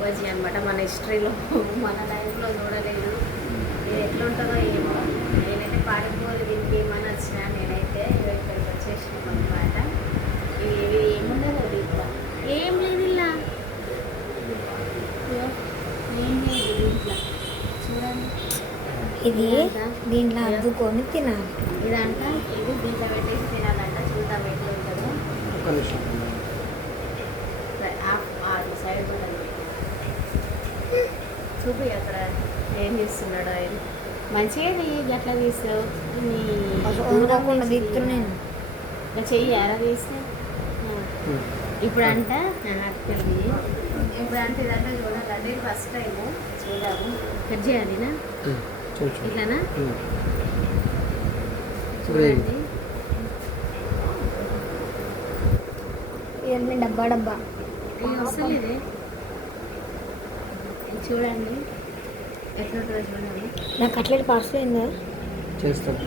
బజ్జీ అనమాట. మన హిస్టరీలో మన లైఫ్లో చూడలేదు. ఇది ఎట్లుంటుందో ఏమో. నేనైతే పాడిపోయి దీనికి ఏమన్నా వచ్చినా నేనైతే ఇక్కడికి వచ్చేసినాం అనమాట. ఇవి ఏముండదు దీంట్లో, ఏం లేదు ఇలా, ఏం లేదు దీంట్లో. చూడండి, ఇది దీంట్లో అద్దుకొని తినాలి. ఇదంట, ఇది దీంట్లో పెట్టేసి తినాలంట. చూద్దాం ఎట్లా ఉంటుందో. సైడ్ ఉంటుంది చూపి అక్కడ ఏం చేస్తున్నాడు ఆయన. మంచిగా తీయి, అట్లా తీస్తావు తీస్తున్నాను. ఇట్లా చెయ్యి ఎలా తీస్తే. ఇప్పుడు అంట అక్కడికి ఇప్పుడు అంటే ఇదంతా చూడాలంటే ఫస్ట్ టైము చూద్దాము. కట్ చేయాలినా ఇట్లానా చూడండి. ఇవన్నీ డబ్బా డబ్బా వస్తలేదే, చూడండి ఎట్లుంటుందో చూడండి. నాకు కట్లెట్ పార్సల్ అయిందా చేస్తాను.